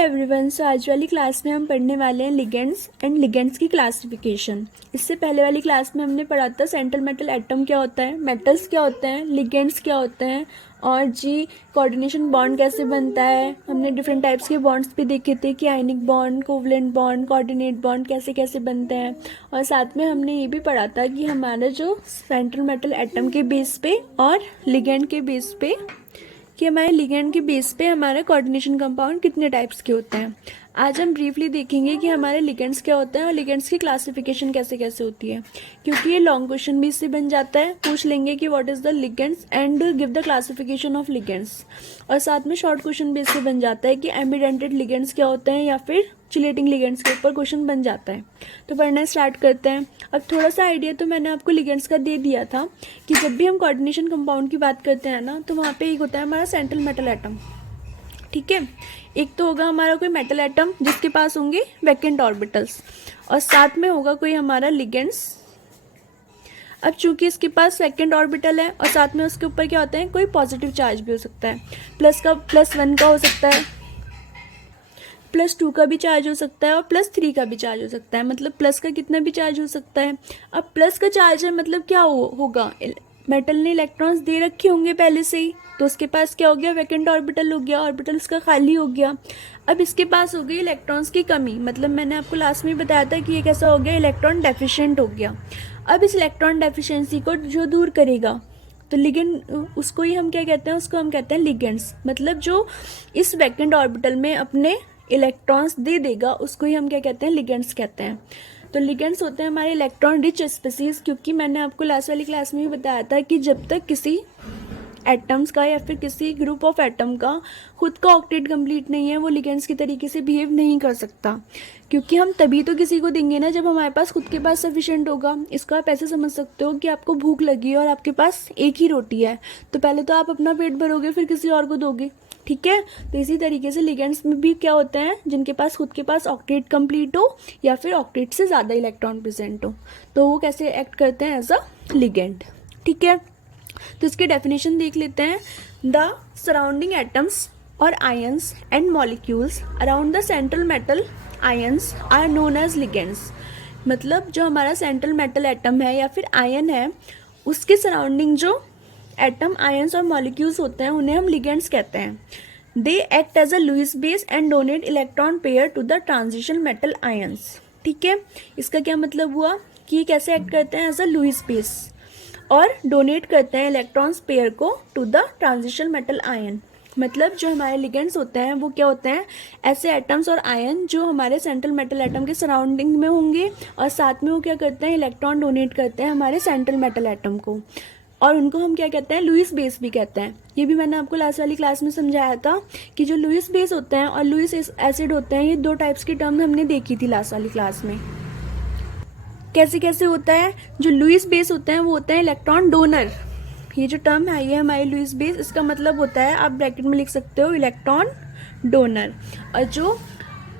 Everyone, सो आज वाली class में हम पढ़ने वाले हैं लिगेंड्स एंड लिगेंड्स की क्लासिफिकेशन। इससे पहले वाली क्लास में हमने पढ़ा था सेंट्रल मेटल एटम क्या होता है, मेटल्स क्या होते हैं, लिगेंड्स क्या होते हैं और जी कोऑर्डिनेशन बॉन्ड कैसे बनता है। हमने डिफरेंट टाइप्स के बॉन्ड्स भी देखे थे कि ionic bond, covalent bond, coordinate bond कैसे कैसे बनते हैं। और साथ में हमने ये भी पढ़ा था कि हमारा जो सेंट्रल मेटल एटम के बेस पे और लिगेंड के बेस पे कि हमारे लिगेंड के बेस पे हमारे कोऑर्डिनेशन कंपाउंड कितने टाइप्स के होते हैं। आज हम ब्रीफली देखेंगे कि हमारे लिगेंड्स क्या होते हैं और लिगेंड्स की क्लासिफिकेशन कैसे कैसे होती है, क्योंकि ये लॉन्ग क्वेश्चन भी इससे बन जाता है। पूछ लेंगे कि what is the ligands and give the classification of ligands. और साथ में शॉर्ट क्वेश्चन भी इससे बन जाता है कि एम्बिडेंटेड लिगेंड्स क्या होते हैं या फिर चिलेटिंग लिगेंड्स के ऊपर क्वेश्चन बन जाता है। तो पढ़ना स्टार्ट करते हैं। अब थोड़ा सा आइडिया तो मैंने आपको लिगेंड्स का दे दिया था कि जब भी हम कोऑर्डिनेशन कंपाउंड की बात करते हैं ना, तो वहाँ पे एक होता है हमारा सेंट्रल मेटल एटम। ठीक है, एक तो होगा हमारा कोई मेटल एटम जिसके पास होंगे वैकेंट ऑर्बिटल्स, और साथ में होगा कोई हमारा लिगेंड्स। अब चूंकि इसके पास सेकंड ऑर्बिटल है और साथ में उसके ऊपर क्या होता है, कोई पॉजिटिव चार्ज भी हो सकता है, +1 का हो सकता है, +2 का भी चार्ज हो सकता है और +3 का भी चार्ज हो सकता है। मतलब प्लस का कितना भी चार्ज हो सकता है। अब प्लस का चार्ज है मतलब क्या होगा, मेटल ने इलेक्ट्रॉन्स दे रखे होंगे पहले से ही, तो उसके पास क्या हो गया, वैकेंट ऑर्बिटल हो गया, ऑर्बिटल उसका खाली हो गया। अब इसके पास हो गई इलेक्ट्रॉन्स की कमी, मतलब मैंने आपको लास्ट में बताया था कि ये कैसा हो गया, इलेक्ट्रॉन डेफिशिएंट हो गया। अब इस इलेक्ट्रॉन डेफिशिएंसी को जो दूर करेगा तो लिगेंड, उसको ही हम क्या कहते हैं, उसको हम कहते हैं लिगेंड्स। मतलब जो इस वैकेंट ऑर्बिटल में अपने इलेक्ट्रॉन्स दे देगा उसको ही हम क्या कहते हैं, लिगेंड्स कहते हैं। तो लिगेंड्स होते हैं हमारे इलेक्ट्रॉन रिच स्पीसीज, क्योंकि मैंने आपको लास्ट वाली क्लास में भी बताया था कि जब तक किसी एटम्स का या फिर किसी ग्रुप ऑफ एटम का खुद का ऑक्टेट कंप्लीट नहीं है, वो लिगेंड्स की तरीके से बिहेव नहीं कर सकता। क्योंकि हम तभी तो किसी को देंगे ना जब हमारे पास खुद के पास सफिशिएंट होगा। इसको आप ऐसे समझ सकते हो कि आपको भूख लगी है और आपके पास एक ही रोटी है, तो पहले तो आप अपना पेट भरोगे फिर किसी और को दोगे। ठीक है, तो इसी तरीके से लिगेंड्स में भी क्या होते हैं, जिनके पास खुद के पास ऑक्टेट कंप्लीट हो या फिर ऑक्टेट से ज़्यादा इलेक्ट्रॉन प्रेजेंट हो, तो वो कैसे एक्ट करते हैं, एज अ लिगेंड। ठीक है, तो इसकी डेफिनेशन देख लेते हैं। द सराउंडिंग एटम्स और ions and molecules around the central metal ions are known as ligands. मतलब जो हमारा सेंट्रल मेटल एटम है या फिर आयन है, उसके सराउंडिंग जो एटम, आयंस और मॉलिक्यूल्स होते हैं उन्हें हम लिगेंड्स कहते हैं। They act as a Lewis base and donate electron pair to the transition metal ions. ठीक है, इसका क्या मतलब हुआ कि ये कैसे एक्ट करते हैं, एज अ लुईस बेस, और डोनेट करते हैं इलेक्ट्रॉन्स पेयर को to the transition metal ion. मतलब जो हमारे लिगेंड्स होते हैं वो क्या होते हैं, ऐसे एटम्स और आयन जो हमारे सेंट्रल मेटल एटम के सराउंडिंग में होंगे और साथ में वो क्या करते हैं, इलेक्ट्रॉन डोनेट करते हैं हमारे सेंट्रल मेटल एटम को, और उनको हम क्या कहते हैं, लुईस बेस भी कहते हैं। ये भी मैंने आपको लास्ट वाली क्लास में समझाया था कि जो लुईस बेस होते हैं और लुईस एसिड होते हैं, ये दो टाइप्स की टर्म हमने देखी थी लास्ट वाली क्लास में। कैसे कैसे होता है, जो लुईस बेस होते हैं वो होते हैं इलेक्ट्रॉन डोनर। ये जो टर्म है ये हमारी लुईस बेस, इसका मतलब होता है, आप ब्रैकेट में लिख सकते हो, इलेक्ट्रॉन डोनर। और जो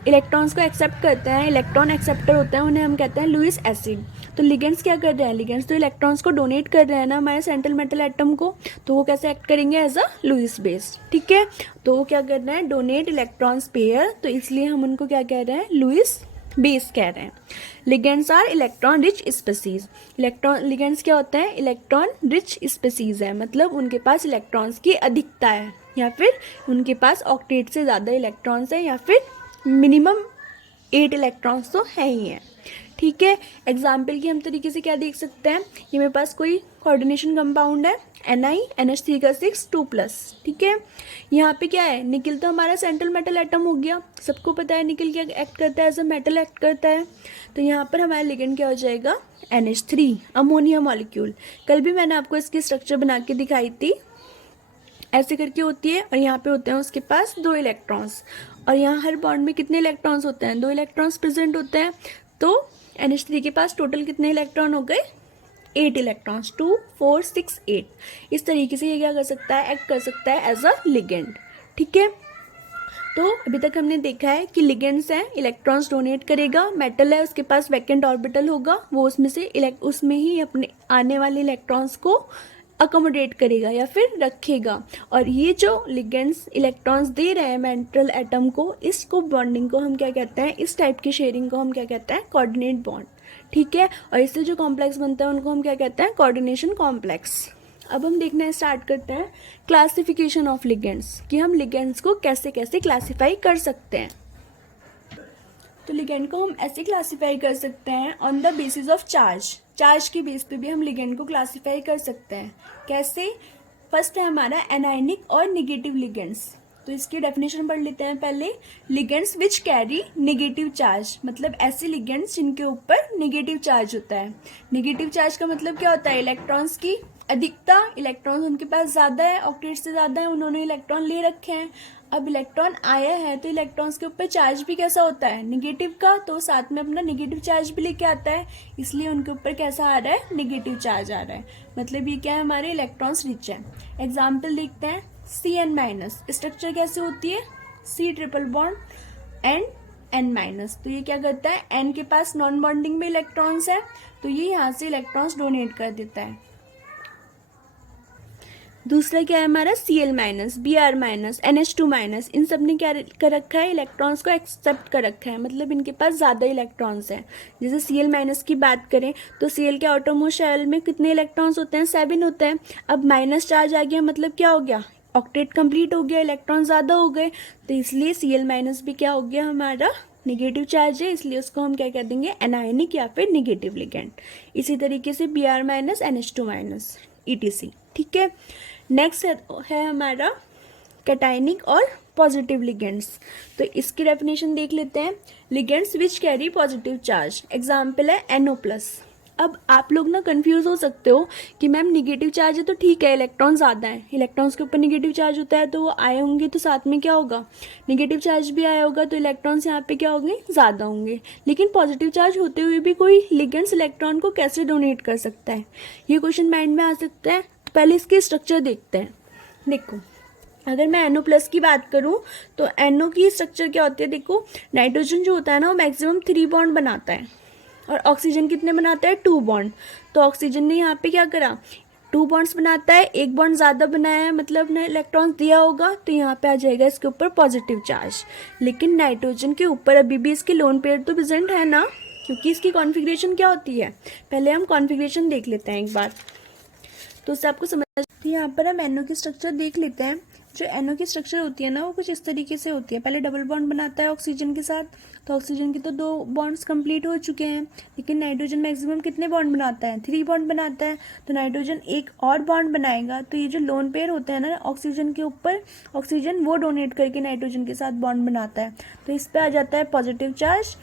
इलेक्ट्रॉन्स को एक्सेप्ट करते हैं, इलेक्ट्रॉन एक्सेप्टर होते हैं, उन्हें हम कहते हैं लुईस एसिड। तो लिगेंड्स क्या कर रहे हैं, लिगेंड्स तो इलेक्ट्रॉन्स को डोनेट कर रहे हैं ना हमारे सेंट्रल मेटल एटम को, तो वो कैसे एक्ट करेंगे, एज अ लुईस बेस। ठीक है, तो वो क्या कर रहे हैं, डोनेट इलेक्ट्रॉन्स पेयर, तो इसलिए हम उनको क्या कह रहे हैं, लुईस बेस कह रहे हैं। Ligands are electron rich species. Ligands क्या होते हैं, इलेक्ट्रॉन रिच स्पीसीज है, मतलब उनके पास इलेक्ट्रॉन्स की अधिकता है, या फिर उनके पास ऑक्टेट से ज़्यादा इलेक्ट्रॉन्स है, या फिर मिनिमम 8 इलेक्ट्रॉन्स तो है ही हैं। ठीक है, एग्जाम्पल की हम तरीके से क्या देख सकते हैं, ये मेरे पास कोई कोऑर्डिनेशन कंपाउंड है, NiNH3 का 6 2+। ठीक है, यहाँ पे क्या है, निकल तो हमारा सेंट्रल मेटल एटम हो गया, सबको पता है निकल क्या एक्ट करता है, एज अ मेटल एक्ट करता है। तो यहाँ पर हमारा लिगेंड क्या हो जाएगा, NH3, अमोनिया मॉलिक्यूल। कल भी मैंने आपको इसकी स्ट्रक्चर बना के दिखाई थी, ऐसे करके होती है, और यहाँ पे होते हैं उसके पास 2 इलेक्ट्रॉन्स, और यहाँ हर बॉन्ड में कितने इलेक्ट्रॉन्स होते हैं, 2 इलेक्ट्रॉन्स प्रेजेंट होते हैं। तो NH3 के पास टोटल कितने इलेक्ट्रॉन हो गए, 8 इलेक्ट्रॉन्स, 2 4 6 8। इस तरीके से ये क्या कर सकता है, एक्ट कर सकता है एज अ लिगेंड। ठीक है, तो अभी तक हमने देखा है कि लिगेंड्स हैं, इलेक्ट्रॉन्स डोनेट करेगा, मेटल है उसके पास वैकेंट ऑर्बिटल होगा, वो उसमें ही अपने आने वाले इलेक्ट्रॉन्स को अकोमोडेट करेगा या फिर रखेगा। और ये जो लिगेंड्स इलेक्ट्रॉन्स दे रहे हैं मेटल एटम को, इसको बॉन्डिंग को हम क्या कहते हैं, इस टाइप की शेयरिंग को हम क्या कहते हैं, कोऑर्डिनेट बॉन्ड। ठीक है, और इससे जो कॉम्प्लेक्स बनता है उनको हम क्या कहते हैं, कोऑर्डिनेशन कॉम्प्लेक्स। अब हम देखना स्टार्ट करते हैं क्लासिफिकेशन ऑफ लिगेंड्स, कि हम लिगेंड्स को कैसे कैसे क्लासीफाई कर सकते हैं। तो लिगेंड को हम ऐसे क्लासीफाई कर सकते हैं on the basis of charge. Charge की बेस पे भी हम लिगेंड को क्लासीफाई कर सकते हैं। कैसे? फर्स्ट है हमारा एनायनिक और नेगेटिव लिगेंड्स। तो इसकी डेफिनेशन पढ़ लेते हैं पहले। Ligands which carry negative charge, मतलब ऐसे लिगेंड्स जिनके ऊपर नेगेटिव चार्ज होता है। नेगेटिव चार्ज का मतलब क्या होता है, इलेक्ट्रॉन्स की अधिकता, इलेक्ट्रॉन्स उनके पास ज़्यादा है, ऑक्टेट से ज़्यादा है, उन्होंने इलेक्ट्रॉन ले रखे हैं। अब इलेक्ट्रॉन आया है तो इलेक्ट्रॉन्स के ऊपर चार्ज भी कैसा होता है, नेगेटिव का, तो साथ में अपना नेगेटिव चार्ज भी लेके आता है, इसलिए उनके ऊपर कैसा आ रहा है, नेगेटिव चार्ज आ रहा है। मतलब ये क्या है, हमारे इलेक्ट्रॉन्स रिच है। एग्जाम्पल देखते हैं, Cn-, स्ट्रक्चर कैसे होती है, C triple bond and N-। तो ये क्या करता है, N के पास नॉन बॉन्डिंग में इलेक्ट्रॉन्स है, तो ये यहाँ से इलेक्ट्रॉन्स डोनेट कर देता है। दूसरा क्या है हमारा, Cl-, Br-, NH2-, इन सब ने क्या कर रखा है, इलेक्ट्रॉन्स को एक्सेप्ट कर रखा है, मतलब इनके पास ज़्यादा इलेक्ट्रॉन्स हैं। जैसे Cl- की बात करें तो Cl के आउटरमोस्ट शेल में कितने इलेक्ट्रॉन्स होते हैं, 7 होते हैं। अब माइनस चार्ज आ गया, मतलब क्या हो गया, ऑक्टेट कंप्लीट हो गया, इलेक्ट्रॉन ज़्यादा हो गए, तो इसलिए Cl- भी क्या हो गया, हमारा नेगेटिव चार्ज है, इसलिए उसको हम क्या कह देंगे, एनायनिक या फिर नेगेटिव लिगेंड। इसी तरीके से Br-, NH2-, ETC। ठीक है, नेक्स्ट है हमारा कैटायनिक और पॉजिटिव लिगेंड्स। तो इसकी डेफिनेशन देख लेते हैं। Ligands which carry positive charge, example है NO+। अब आप लोग ना कंफ्यूज हो सकते हो कि मैम नेगेटिव चार्ज है तो ठीक है, इलेक्ट्रॉन ज़्यादा है, इलेक्ट्रॉन्स के ऊपर नेगेटिव चार्ज होता है तो वो आए होंगे, तो साथ में क्या होगा, नेगेटिव चार्ज भी आया होगा, तो इलेक्ट्रॉन्स यहाँ पे क्या होंगे, ज़्यादा होंगे। लेकिन पॉजिटिव चार्ज होते हुए भी कोई लिगेंड्स इलेक्ट्रॉन को कैसे डोनेट कर सकता है, ये क्वेश्चन माइंड में आ सकता है। पहले इसके स्ट्रक्चर देखते हैं। देखो, अगर मैं NO+ की बात करूं तो NO की स्ट्रक्चर क्या होती है, देखो नाइट्रोजन जो होता है ना वो मैक्सिमम 3 बॉन्ड बनाता है, और ऑक्सीजन कितने बनाता है, 2 बॉन्ड। तो ऑक्सीजन ने यहाँ पे क्या करा, 2 बॉन्ड्स बनाता है, 1 बॉन्ड ज़्यादा बनाया है, मतलब ने इलेक्ट्रॉन्स दिया होगा, तो यहाँ पे आ जाएगा इसके ऊपर पॉजिटिव चार्ज। लेकिन नाइट्रोजन के ऊपर अभी भी इसके लोन पेयर तो प्रेजेंट है ना, क्योंकि इसकी कॉन्फिग्रेशन क्या होती है, पहले हम कॉन्फिग्रेशन देख लेते हैं एक बार, तो उससे आपको समझ। तो यहाँ पर हम NO की स्ट्रक्चर देख लेते हैं। जो NO की स्ट्रक्चर होती है ना वो कुछ इस तरीके से होती है। पहले डबल बॉन्ड बनाता है ऑक्सीजन के साथ, तो ऑक्सीजन के तो 2 बॉन्ड्स कंप्लीट हो चुके हैं, लेकिन नाइट्रोजन मैक्सिमम कितने बॉन्ड बनाता है, 3 बॉन्ड बनाता है, तो नाइट्रोजन एक और बॉन्ड बनाएगा। तो ये जो लोन पेयर होते हैं ना ऑक्सीजन के ऊपर, ऑक्सीजन वो डोनेट करके नाइट्रोजन के साथ बॉन्ड बनाता है, तो इस पर आ जाता है पॉजिटिव चार्ज।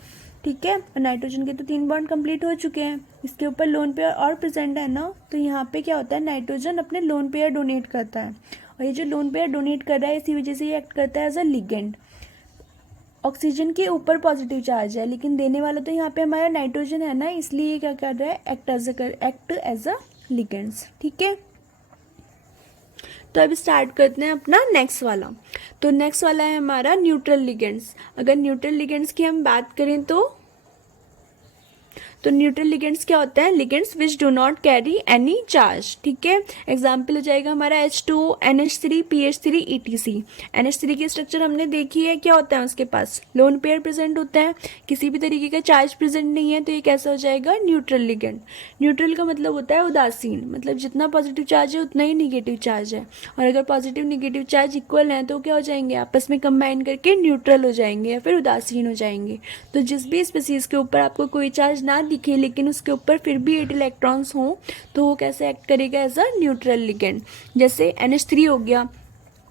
ठीक है, और नाइट्रोजन के तो 3 बॉन्ड कंप्लीट हो चुके हैं, इसके ऊपर लोन पेयर और प्रेजेंट है ना, तो यहाँ पे क्या होता है, नाइट्रोजन अपने लोन पेयर डोनेट करता है, और ये जो लोन पेयर डोनेट कर रहा है इसी वजह से ये एक्ट करता है एज अ लिगेंड। ऑक्सीजन के ऊपर पॉजिटिव चार्ज है, लेकिन देने वाला तो यहाँ पे हमारा नाइट्रोजन है ना, इसलिए ये क्या कर रहा है, एक्ट एज अ लिगेंड्स। ठीक है, तो अब स्टार्ट करते हैं अपना नेक्स्ट वाला। तो नेक्स्ट वाला है हमारा न्यूट्रल लिगेंड्स। अगर न्यूट्रल लिगेंड्स की हम बात करें तो न्यूट्रल लिगेंड्स क्या होता है, ligands which do not carry any charge. ठीक है, एग्जाम्पल हो जाएगा हमारा H2, NH3, PH3, ETC। NH3 की स्ट्रक्चर हमने देखी है, क्या होता है उसके पास लोन पेयर प्रेजेंट होता है, किसी भी तरीके का चार्ज प्रेजेंट नहीं है, तो ये कैसा हो जाएगा, न्यूट्रल लिगेंड। न्यूट्रल का मतलब होता है उदासीन, मतलब जितना पॉजिटिव चार्ज है उतना ही निगेटिव चार्ज है, और अगर पॉजिटिव निगेटिव चार्ज इक्वल है तो क्या हो जाएंगे, आपस में कंबाइन करके न्यूट्रल हो जाएंगे या फिर उदासीन हो जाएंगे। तो जिस भी स्पीसीज के ऊपर आपको कोई चार्ज ना दिखे लेकिन उसके ऊपर फिर भी 8 इलेक्ट्रॉन्स हों, तो वो कैसे एक्ट करेगा, एज अ न्यूट्रल लिगेंड। जैसे NH3 हो गया,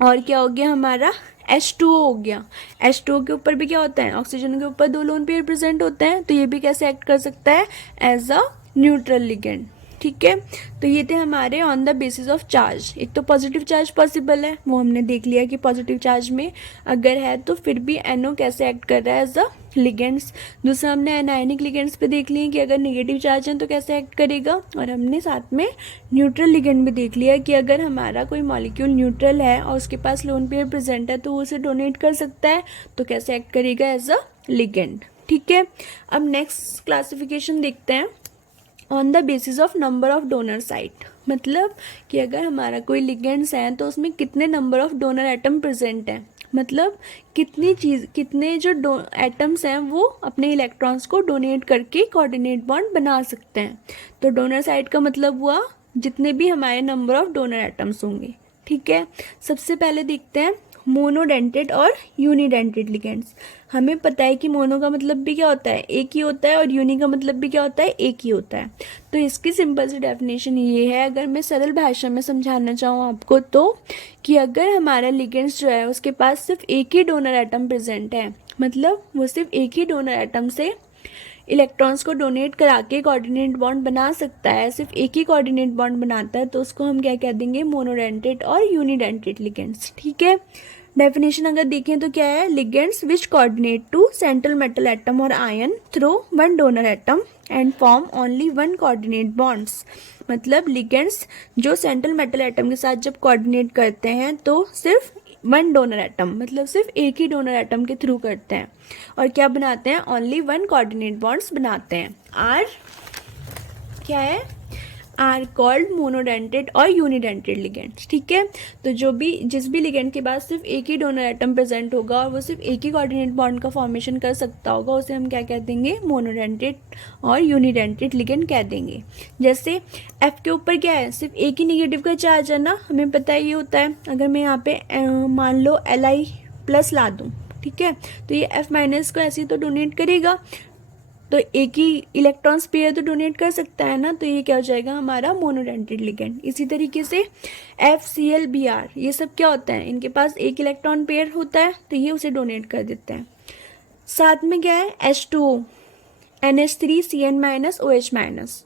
और क्या हो गया हमारा H2O हो गया। H2O के ऊपर भी क्या होता है, ऑक्सीजन के ऊपर 2 लोन पेयर प्रेजेंट होते हैं, तो ये भी कैसे एक्ट कर सकता है, एज अ न्यूट्रल लिगेंड। ठीक है, तो ये थे हमारे on the basis of charge. एक तो पॉजिटिव चार्ज पॉसिबल है, वो हमने देख लिया कि पॉजिटिव चार्ज में अगर है तो फिर भी NO कैसे एक्ट कर रहा है एज अ लिगेंड्स। दूसरा हमने एनायनिक लिगेंड्स पे देख लिए कि अगर नेगेटिव चार्ज है तो कैसे एक्ट करेगा, और हमने साथ में न्यूट्रल लिगेंड भी देख लिया कि अगर हमारा कोई मॉलिक्यूल न्यूट्रल है और उसके पास लोन पेयर प्रेजेंट है तो वो उसे डोनेट कर सकता है, तो कैसे एक्ट करेगा, एज अ लिगेंड। ठीक है, अब नेक्स्ट क्लासिफिकेशन देखते हैं। On the basis of number of donor site, मतलब कि अगर हमारा कोई लिगेंड्स है तो उसमें कितने number of donor atom present हैं, मतलब कितने जो एटम्स हैं वो अपने इलेक्ट्रॉन्स को डोनेट करके कोऑर्डिनेट बॉन्ड बना सकते हैं। तो डोनर साइट का मतलब हुआ जितने भी हमारे नंबर ऑफ डोनर एटम्स होंगे। ठीक है, सबसे पहले देखते हैं मोनोडेंटेड और यूनिडेंटेड लिगेंड्स। हमें पता है कि मोनो का मतलब भी क्या होता है, एक ही होता है, और यूनि का मतलब भी क्या होता है, एक ही होता है। तो इसकी सिंपल सी डेफिनेशन ये है, अगर मैं सरल भाषा में समझाना चाहूँ आपको तो, कि अगर हमारा लिगेंड्स जो है उसके पास सिर्फ एक ही डोनर एटम प्रेजेंट है, मतलब वो सिर्फ एक ही डोनर एटम से इलेक्ट्रॉन्स को डोनेट करा के कोऑर्डिनेट बॉन्ड बना सकता है, सिर्फ एक ही कोऑर्डिनेट बॉन्ड बनाता है, तो उसको हम क्या कह देंगे, मोनोडेंटेड और यूनिडेंटेड लिगेंड्स। ठीक है, डेफिनेशन अगर देखें तो क्या है, ligands which coordinate to central metal atom or ion through one donor atom and form only one coordinate bonds. मतलब लिगेंड्स जो सेंट्रल मेटल एटम के साथ जब कोऑर्डिनेट करते हैं तो सिर्फ वन डोनर एटम, मतलब सिर्फ एक ही डोनर एटम के थ्रू करते हैं, और क्या बनाते हैं, ओनली वन कोऑर्डिनेट बॉन्ड्स बनाते हैं। आर क्या है, आर कॉल्ड मोनोडेंटेड और यूनिडेंटेड लिगेंड्स। ठीक है, तो जिस भी लिगेंड के पास सिर्फ एक ही डोनर एटम प्रेजेंट होगा और वो सिर्फ एक ही कोऑर्डिनेट बॉन्ड का फॉर्मेशन कर सकता होगा, उसे हम क्या कह देंगे, मोनोडेंटेड और यूनिडेंटेड लिगेंड कह देंगे। जैसे एफ के ऊपर क्या है, सिर्फ एक ही निगेटिव का चार्ज है ना, हमें पता है ये होता है। अगर मैं यहाँ पे मान लो Li+ ला दूँ, ठीक है, तो ये F- को ऐसे ही तो डोनेट करेगा, तो एक ही इलेक्ट्रॉन पेयर तो डोनेट कर सकता है ना, तो ये क्या हो जाएगा, हमारा मोनोडेंटेड लिगेंड। इसी तरीके से FCl-Br, ये सब क्या होता है, इनके पास एक इलेक्ट्रॉन पेयर होता है, तो ये उसे डोनेट कर देते हैं। साथ में क्या है, H2O, NH3Cn- OH-।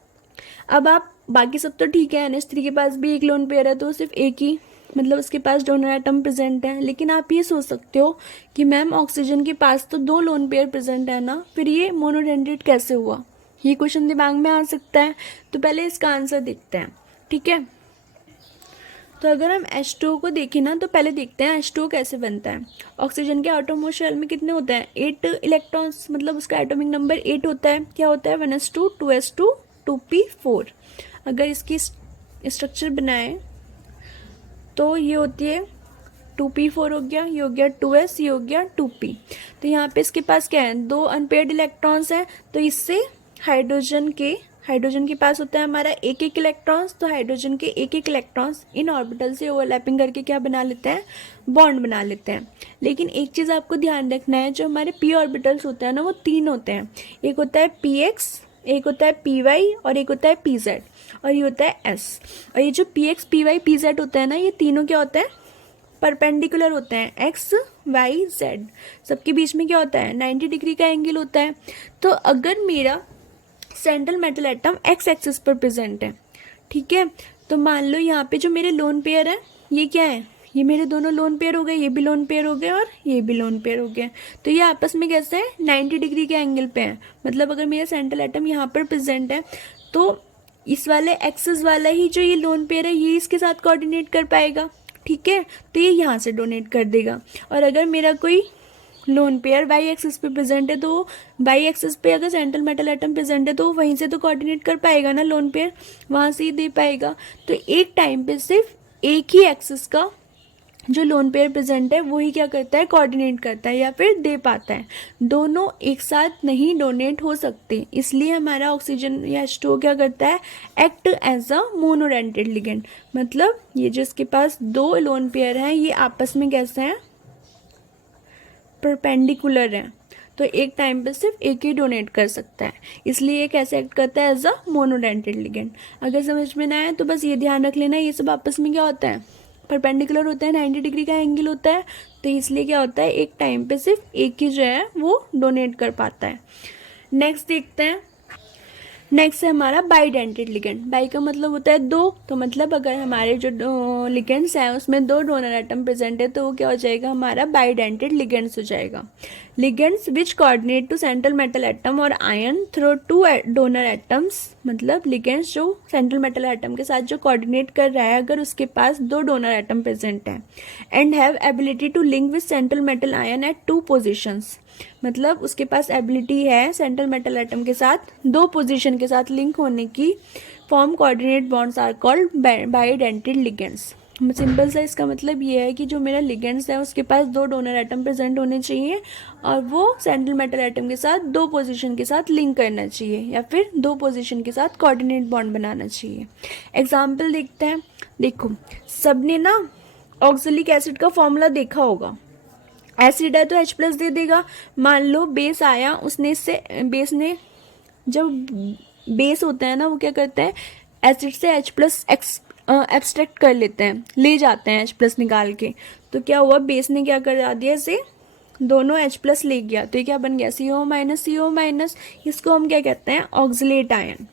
अब आप बाकी सब तो ठीक है, NH3 के पास भी एक लोन पेयर है, तो सिर्फ एक ही, मतलब उसके पास डोनर एटम प्रेजेंट है। लेकिन आप ये सोच सकते हो कि मैम ऑक्सीजन के पास तो दो लोन पेयर प्रेजेंट है ना, फिर ये मोनोडेंटेड कैसे हुआ, ये क्वेश्चन दिमाग में आ सकता है। तो पहले इसका आंसर देखते हैं। ठीक है, तो अगर हम H2O को देखें ना, तो पहले देखते हैं H2O कैसे बनता है। ऑक्सीजन के एटोमोस्ट शेल में कितने होते हैं, 8 इलेक्ट्रॉन्स, मतलब उसका एटॉमिक नंबर 8 होता है। क्या होता है, 1s2 2s2 2p4। अगर इसकी स्ट्रक्चर बनाए तो ये होती है 2p4 हो गया, ये हो गया 2s, ये हो गया 2p। तो यहाँ पे इसके पास क्या है, दो अनपेयर्ड इलेक्ट्रॉन्स हैं, तो इससे हाइड्रोजन के पास होता है हमारा एक एक इलेक्ट्रॉन्स। तो हाइड्रोजन के एक एक इलेक्ट्रॉन्स इन ऑर्बिटल से ओवरलैपिंग करके क्या बना लेते हैं, बॉन्ड बना लेते हैं। लेकिन एक चीज़ आपको ध्यान रखना है, जो हमारे p ऑर्बिटल्स होते हैं ना, वो 3 होते हैं। एक होता है px, एक होता है py और एक होता है pz, और ये होता है s। और ये जो px py pz होता है ना, ये तीनों क्या होते हैं, परपेंडिकुलर होते हैं, x y z। सबके बीच में क्या होता है, 90 डिग्री का एंगल होता है। तो अगर मेरा central metal atom x axis पर प्रेजेंट है, ठीक है, तो मान लो यहाँ पे जो मेरे लोन पेयर है, ये क्या है, ये मेरे दोनों लोन पेयर हो गए, ये भी लोन पेयर हो गए और ये भी लोन पेयर हो गए। तो ये आपस में कैसे है, 90 डिग्री के एंगल पे है। मतलब अगर मेरा सेंट्रल एटम यहाँ पर प्रेजेंट है, तो इस वाले एक्सिस वाला ही जो ये लोन पेयर है, ये इसके साथ कोऑर्डिनेट कर पाएगा। ठीक है, तो ये यहाँ से डोनेट कर देगा। और अगर मेरा कोई लोन पेयर वाई एक्सिस पे प्रेजेंट है, तो वाई एक्सिस पे अगर सेंट्रल मेटल एटम प्रेजेंट है, तो वहीं से तो कोऑर्डिनेट कर पाएगा ना लोन पेयर, वहाँ से ही दे पाएगा। तो एक टाइम पे सिर्फ एक ही एक्सिस का जो लोन पेयर प्रेजेंट है वही क्या करता है, कोऑर्डिनेट करता है या फिर दे पाता है। दोनों एक साथ नहीं डोनेट हो सकते, इसलिए हमारा ऑक्सीजन या H2O क्या करता है, act as a monodentate ligand. मतलब ये जिसके पास दो लोन पेयर हैं, ये आपस में कैसे हैं, परपेंडिकुलर है, तो एक टाइम पे सिर्फ एक ही डोनेट कर सकता है, इसलिए ये कैसे एक्ट करता है, एज अ मोनोडेंटेड लिगेंड। अगर समझ में ना आए तो बस ये ध्यान रख लेना, ये सब आपस में क्या होता है, परपेंडिकुलर होता है, 90 डिग्री का एंगल होता है, तो इसलिए क्या होता है, एक टाइम पे सिर्फ एक ही जो है वो डोनेट कर पाता है। नेक्स्ट देखते हैं, नेक्स्ट है हमारा बाइडेंटेड लिगेंड। बाई का मतलब होता है दो, तो मतलब अगर हमारे जो लिगेंड्स हैं उसमें दो डोनर एटम प्रेजेंट है, तो वो क्या हो जाएगा, हमारा बाइडेंटेड लिगेंड्स हो जाएगा। Ligands which coordinate to central metal atom or ion through two donor atoms. मतलब लिगेंड्स जो सेंट्रल मेटल एटम के साथ जो कोऑर्डिनेट कर रहा है, अगर उसके पास दो डोनर एटम प्रेजेंट है, and have ability to link with central metal ion at 2 positions. मतलब उसके पास एबिलिटी है सेंट्रल मेटल एटम के साथ दो पोजीशन के साथ लिंक होने की, form coordinate bonds are called bidentate ligands. Simple सा इसका मतलब ये है कि जो मेरा लिगेंड्स है उसके पास दो डोनर एटम प्रेजेंट होने चाहिए और वो सेंट्रल मेटल एटम के साथ दो पोजीशन के साथ लिंक करना चाहिए या फिर दो पोजीशन के साथ कोऑर्डिनेट बॉन्ड बनाना चाहिए। एग्जाम्पल देखते हैं। देखो, सबने ना ऑक्सैलिक एसिड का फॉर्मूला देखा होगा। एसिड है तो H प्लस दे देगा। मान लो बेस आया, उसने इससे बेस ने, जब बेस होता है ना वो क्या करता है, एसिड से H प्लस एब्स्ट्रैक्ट कर लेते हैं, ले जाते हैं H प्लस निकाल के। तो क्या हुआ, बेस ने क्या कर दिया, इसे दोनों H प्लस ले गया, तो ये क्या बन गया, CO माइनस CO माइनस। इसको हम क्या कहते हैं, ऑक्सलेट आयन।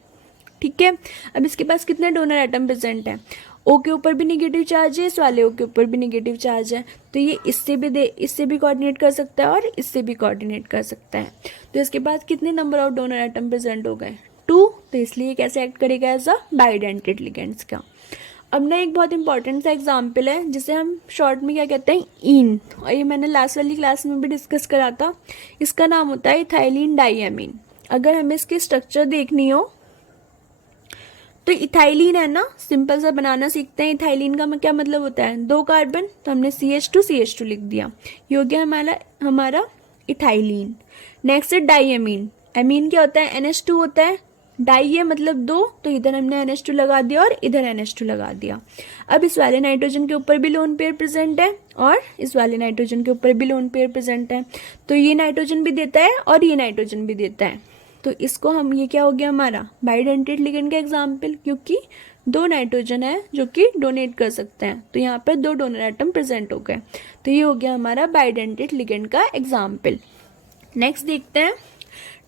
ठीक है। अब इसके पास कितने डोनर एटम प्रेजेंट हैं, O के ऊपर भी निगेटिव चार्ज है, इस वाले O के ऊपर भी निगेटिव चार्ज है, तो ये इससे भी कोऑर्डिनेट कर सकता है और इससे भी कोऑर्डिनेट कर सकता है। तो इसके पास कितने number of donor atom present हो गए, 2। तो इसलिए कैसे एक्ट करेगा, एज अ बाइडेंटेड लिगेंड्स का। अब ना एक बहुत इंपॉर्टेंट सा एग्जाम्पल है जिसे हम शॉर्ट में क्या कहते हैं, ईन, और ये मैंने लास्ट वाली क्लास में भी डिस्कस करा था। इसका नाम होता है इथाइलिन डाइएमीन। अगर हमें इसकी स्ट्रक्चर देखनी हो तो इथाइलिन है ना, सिंपल सा बनाना सीखते हैं। इथाइलिन का क्या मतलब होता है, 2 कार्बन, तो हमने CH2 लिख दिया, ये हो गया हमारा इथाइलिन। नेक्स्ट है डाइएमीन। एमीन क्या होता है, NH2 होता है। डाई है मतलब 2, तो इधर हमने NH2 लगा दिया और इधर NH2 लगा दिया। अब इस वाले नाइट्रोजन के ऊपर भी लोन पेयर प्रेजेंट है और इस वाले नाइट्रोजन के ऊपर भी लोन पेयर प्रेजेंट है, तो ये नाइट्रोजन भी देता है और ये नाइट्रोजन भी देता है। तो इसको हम, ये क्या हो गया हमारा बाइडेंटेड लिगेंड का एग्जाम्पल, क्योंकि 2 नाइट्रोजन है जो कि डोनेट कर सकते हैं, तो यहाँ पर 2 डोनर एटम प्रेजेंट हो गए, तो ये हो गया हमारा बाइडेंटेड लिगेंड का एग्जाम्पल। नेक्स्ट देखते हैं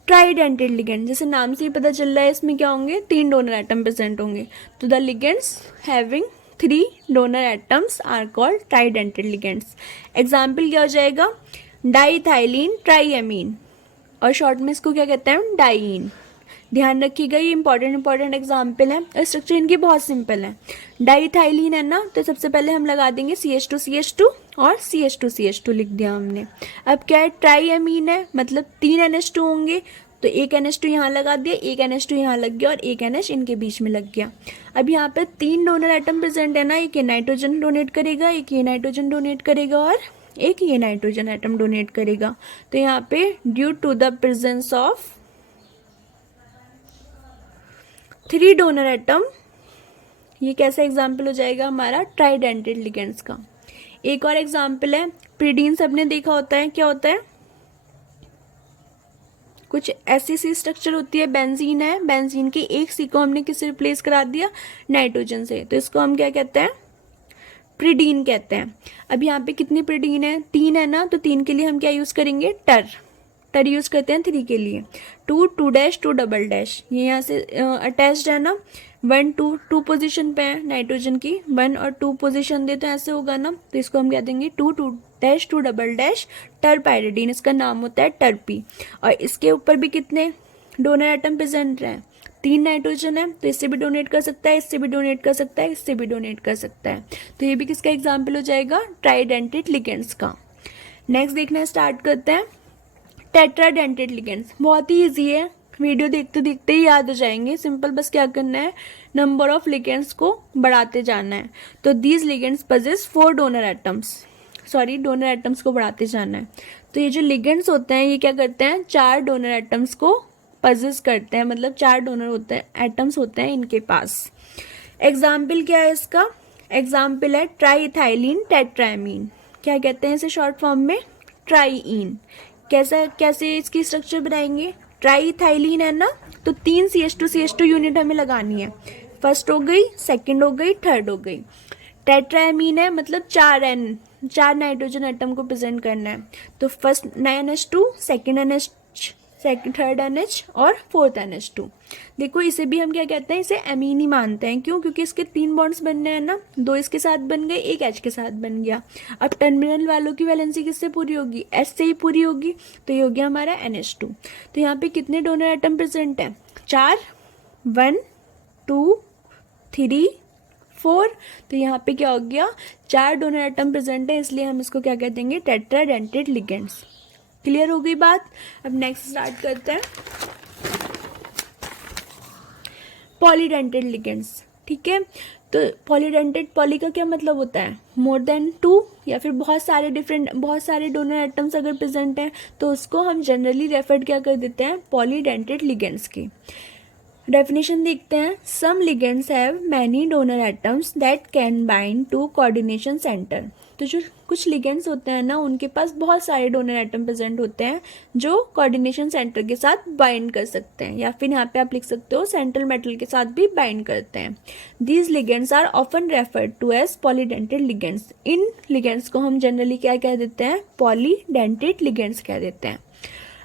ट्राइडेंटेड लिगेंड। जैसे नाम से ही पता चल रहा है इसमें क्या होंगे, 3 डोनर एटम प्रेजेंट होंगे, तो the ligands having 3 donor atoms are called tridentate ligands. Example क्या हो जाएगा, डाइथाइलिन ट्राइएमीन, और शॉर्ट में इसको क्या कहते हैं, डाइईन। ध्यान रखिएगा, ये इंपॉर्टेंट एग्जाम्पल है और स्ट्रक्चर इनकी बहुत सिंपल है। डाइथाइलिन है ना, तो सबसे पहले हम लगा देंगे CH2 और CH2 लिख दिया हमने। अब क्या है, ट्राइएमीन है, मतलब 3 NH2 होंगे, तो एक NH2 यहाँ लगा दिया, एक NH2 यहाँ लग गया और एक NH इनके बीच में लग गया। अब यहाँ पे 3 डोनर एटम प्रेजेंट है ना, एक ये नाइट्रोजन डोनेट करेगा, एक ये नाइट्रोजन डोनेट करेगा और एक ये नाइट्रोजन एटम डोनेट करेगा। तो यहाँ पे due to the presence of 3 donor atom, ये कैसा एग्जाम्पल हो जाएगा हमारा ट्राइडेंटेड लिगेंड्स का। एक और एग्जाम्पल है प्रीडीन, सबने देखा होता है, क्या होता है, कुछ ऐसी सी स्ट्रक्चर होती है, बेंजीन है, बेंजीन की एक सी को हमने किससे रिप्लेस करा दिया, नाइट्रोजन से, तो इसको हम क्या कहते हैं, प्रीडीन कहते हैं। अब यहाँ पे कितनी प्रीडीन है, 3 है ना, तो 3 के लिए हम क्या यूज करेंगे, टर यूज करते हैं 3 के लिए। 2 2 डबल डैश, ये यहाँ से अटैच्ड है ना, 1 2 पोजीशन पे है नाइट्रोजन की, 1 और 2 पोजीशन दे, तो ऐसे होगा ना, तो इसको हम क्या देंगे 2 डबल डैश टर पायरिडीन, इसका नाम होता है टर्पी। और इसके ऊपर भी कितने डोनर एटम प्रेजेंट हैं, 3 नाइट्रोजन है, तो इससे भी डोनेट कर सकता है, इससे भी डोनेट कर सकता है, इससे भी डोनेट कर सकता है, तो ये भी किसका एग्जाम्पल हो जाएगा, ट्राइडेंटेड लिगेंड्स का। नेक्स्ट देखना स्टार्ट करते हैं, टेट्राडेंटेड लिगेंड्स। बहुत ही ईजी है, वीडियो देखते देखते ही याद हो जाएंगे। सिंपल बस क्या करना है, नंबर ऑफ लिगेंड्स को बढ़ाते जाना है। तो these ligands possess 4 donor atoms को बढ़ाते जाना है। तो ये जो लिगेंड्स होते हैं ये क्या करते हैं, 4 डोनर एटम्स को पजेस करते हैं, मतलब 4 डोनर होते हैं, एटम्स होते हैं इनके पास। एग्जाम्पल क्या है इसका, एग्जाम्पल है ट्राइथाइलिन टेट्राएमीन। क्या कहते हैं इसे शॉर्ट फॉर्म में, ट्राइईन। कैसे इसकी स्ट्रक्चर बनाएंगे, ट्राइथाइलिन है ना, तो 3 CH2 यूनिट हमें लगानी है, फर्स्ट हो गई, सेकंड हो गई, थर्ड हो गई। टेट्राएमीन है, मतलब 4 नाइट्रोजन एटम को प्रेजेंट करना है, तो first NH2, second third NH और फोर्थ NH2। देखो इसे भी हम क्या कहते हैं, इसे एमीन ही मानते हैं। क्यों, क्योंकि इसके 3 बॉन्ड्स बनने हैं ना, 2 इसके साथ बन गए, एक H के साथ बन गया। अब टर्मिनल वालों की वैलेंसी किससे पूरी होगी, H से ही पूरी होगी, तो ये हो गया हमारा NH2। तो यहाँ पे कितने डोनर एटम प्रेजेंट हैं, 4, 1 2 3 4। तो यहाँ पे क्या हो गया, 4 डोनर एटम प्रेजेंट है, इसलिए हम इसको क्या कह देंगे, टेट्राडेंटेड लिगेंड्स। क्लियर हो गई बात। अब नेक्स्ट स्टार्ट करते हैं, पॉलीडेंटेड लिगेंड्स। ठीक है, तो पॉलीडेंटेड, पॉली का क्या मतलब होता है, मोर देन टू, या फिर बहुत सारे डोनर एटम्स अगर प्रेजेंट हैं तो उसको हम जनरली रेफर क्या कर देते हैं, पॉलीडेंटेड लिगेंड्स की। डेफिनेशन देखते हैं, some ligands have many donor atoms that can bind to coordination center. तो जो कुछ लिगेंड्स होते हैं ना, उनके पास बहुत सारे डोनर एटम प्रेजेंट होते हैं जो कोऑर्डिनेशन सेंटर के साथ बाइंड कर सकते हैं, या फिर यहाँ पे आप लिख सकते हो सेंट्रल मेटल के साथ भी बाइंड करते हैं। These ligands are often referred to as polydentate ligands. इन लिगेंड्स को हम जनरली क्या कह देते हैं, पॉलीडेंटेड लिगेंड्स कह देते हैं।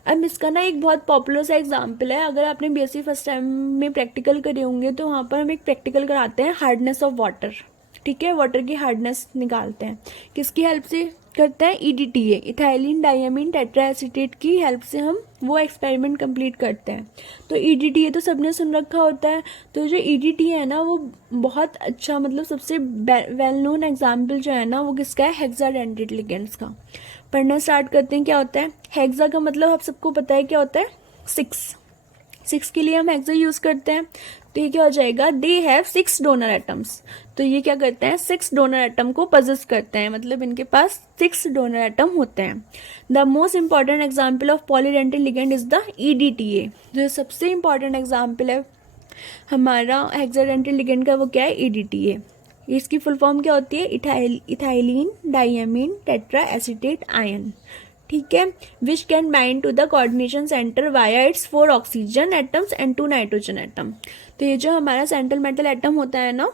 अब इसका ना एक बहुत पॉपुलर सा एग्जाम्पल है, अगर आपने बीएससी फर्स्ट टाइम में प्रैक्टिकल करे होंगे तो वहाँ पर हम एक प्रैक्टिकल कराते हैं हार्डनेस ऑफ वाटर। ठीक है, वाटर की हार्डनेस निकालते हैं, किसकी हेल्प से करते हैं, EDTA, इथाइलिन डायमीन टेट्राएसीटेट की हेल्प से हम वो एक्सपेरिमेंट कंप्लीट करते हैं। तो EDTA तो सबने सुन रखा होता है। तो जो EDTA है ना, वो बहुत अच्छा, मतलब सबसे वेल नोन एग्जाम्पल जो है ना, वो किसका है, हेक्साडेंटेड लिगेंड्स का। पढ़ना स्टार्ट करते हैं। क्या होता है हेक्सा का मतलब आप सबको पता है क्या होता है, 6 के लिए हम हेक्सा यूज करते हैं। तो ये क्या हो जाएगा, दे हैव 6 डोनर एटम्स। तो ये क्या करते हैं, 6 डोनर एटम को पजेस करते हैं, मतलब इनके पास 6 डोनर एटम होते हैं। The most important example of polydentate ligand is the EDTA। जो सबसे इंपॉर्टेंट एग्जाम्पल है हमारा हेक्साडेंटेड लिगेंड का, वो क्या है, EDTA। इसकी फुल फॉर्म क्या होती है, इथाइलिन डायमीन टेट्राएसीटेट आयन। ठीक है, which can bind to the coordination centre via its 4 oxygen atoms and 2 nitrogen atom. तो ये जो हमारा सेंट्रल मेटल एटम होता है ना,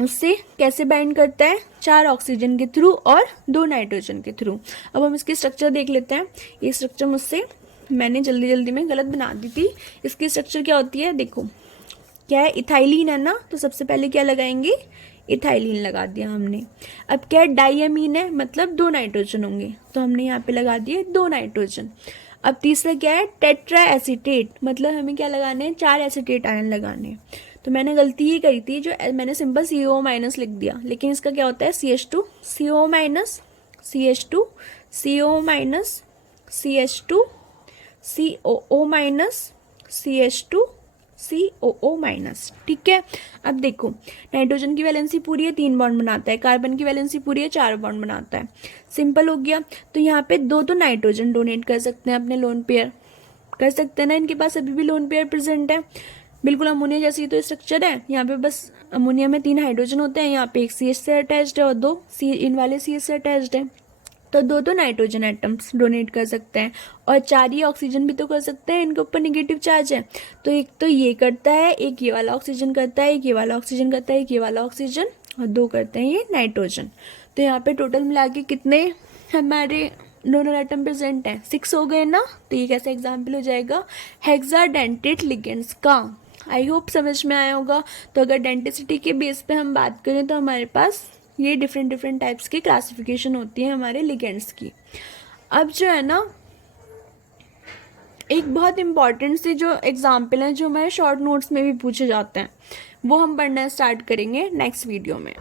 उससे कैसे बाइंड करता है, 4 ऑक्सीजन के थ्रू और 2 नाइट्रोजन के थ्रू। अब हम इसकी स्ट्रक्चर देख लेते हैं। ये स्ट्रक्चर मुझसे मैंने जल्दी में गलत बना दी थी। इसकी स्ट्रक्चर क्या होती है, देखो क्या है, इथाइलिन है ना, तो सबसे पहले क्या लगाएंगे, इथाइलिन लगा दिया हमने। अब क्या है, डायमीन है, मतलब 2 नाइट्रोजन होंगे, तो हमने यहाँ पे लगा दिए 2 नाइट्रोजन। अब तीसरा क्या है, टेट्राएसीटेट, मतलब हमें क्या लगाने हैं, 4 एसीटेट आयन लगाने। तो मैंने गलती ही करी थी, जो मैंने सिंपल CO- लिख दिया, लेकिन इसका क्या होता है, CH2, CO-, CH2, CO-, CH2, COO-, CH2, COO-। ठीक है, अब देखो नाइट्रोजन की वैलेंसी पूरी है, 3 बॉन्ड बनाता है, कार्बन की वैलेंसी पूरी है, 4 बॉन्ड बनाता है। सिंपल हो गया। तो यहाँ पे 2 तो नाइट्रोजन डोनेट कर सकते हैं अपने लोन पेयर, कर सकते हैं ना, इनके पास अभी भी लोन पेयर प्रेजेंट है, बिल्कुल अमोनिया जैसी तो स्ट्रक्चर है। यहाँ पे बस अमोनिया में 3 हाइड्रोजन होते हैं, यहाँ पे एक CH से अटैच्ड है और 2 इन वाले CH से अटैच्ड है। तो 2 तो नाइट्रोजन एटम्स डोनेट कर सकते हैं और 4 ही ऑक्सीजन भी तो कर सकते हैं, इनके ऊपर नेगेटिव चार्ज है। तो एक तो ये करता है, एक ये वाला ऑक्सीजन करता है, एक ये वाला ऑक्सीजन करता है, एक ये वाला ऑक्सीजन, और 2 करते हैं ये नाइट्रोजन। तो यहाँ पे टोटल मिला के कितने हमारे डोनर एटम प्रेजेंट हैं, 6 हो गए ना। तो ये कैसे एग्जाम्पल हो जाएगा, हेक्साडेंटेड लिगेंड्स का। आई होप समझ में आया होगा। तो अगर डेंटिसिटी के बेस पे हम बात करें तो हमारे पास ये डिफरेंट टाइप्स की क्लासिफिकेशन होती है हमारे लिगेंड्स की। अब जो है ना, एक बहुत इंपॉर्टेंट से जो एग्जाम्पल हैं जो हमारे शॉर्ट नोट्स में भी पूछे जाते हैं, वो हम पढ़ना स्टार्ट करेंगे नेक्स्ट वीडियो में।